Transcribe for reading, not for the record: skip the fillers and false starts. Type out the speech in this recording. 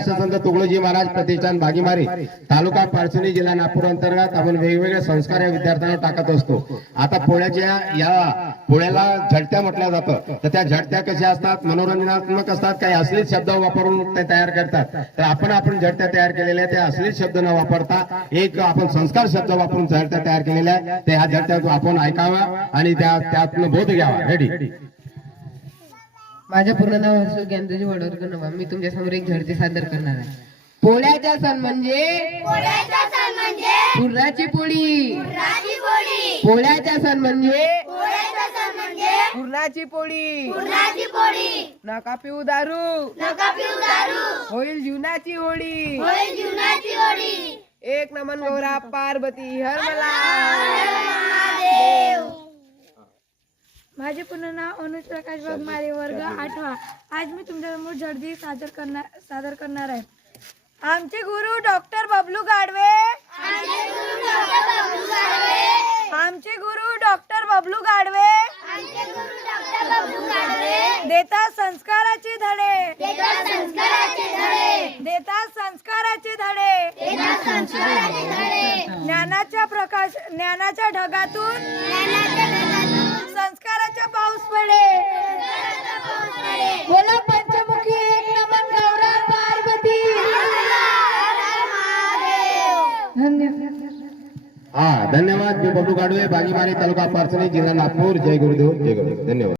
संत तुकडोजी महाराज प्रतिष्ठान भागीमारी तालुका पारसनी जिल्हा नागपूर अंतर्गत आपण वेगवेगळे संस्कार या विद्यार्थ्यांना टाकत असतो। आता पोळ्याच्या या पोळ्याला झडत्या म्हटल्या जातं, तर त्या झडत्या कशा असतात, मनोरंजनात्मक असतात, काही अश्लील शब्द वापरून ते तयार करतात। तर आपण झडत्या तयार केलेल्या त्या अश्लील शब्द न वापरता एक आपण संस्कार शब्द वापरून झडत्या तयार केलेल्या त्या ह्या झडत्या आपण ऐकावा आणि त्यातून बोध घ्यावा। रेडी। माझे पूर्ण नाव हर्षल ज्ञानदेवजी वडोरकर नवा। मी तुमच्या समोर एक झडती सादर करणार आहे। पोळ्याचा सण म्हणजे पुरणाची पोळी। पोळ्याचा सण म्हणजे पुरणाची पोळी। नका पिऊ दारू, होईल जीवनाची होळी। एक नमन गौरा पार्वती हर मला। माझे पूर्ण नाव अनुज प्रकाश वाघमारे, वर्ग 8वा। आज मी तुमच्यासमोर झडती सादर करणार आहे। आमचे गुरु डॉक्टर बबलू गाडवे, आमचे गुरु डॉक्टर बबलू गाडवे देतात संस्काराचे धडे, देतात संस्काराचे धडे। ज्ञानाच्या ढगातून संस्काराचा पाऊस पडे। बोला पंचमुखी एक नमन गौरा पार्वती। धन्यवाद। मी बबलू गाडवे, भागीमारी तालुका पारसनी जिल्हा नागपूर। जय गुरुदेव, जय गुरुदेव। धन्यवाद।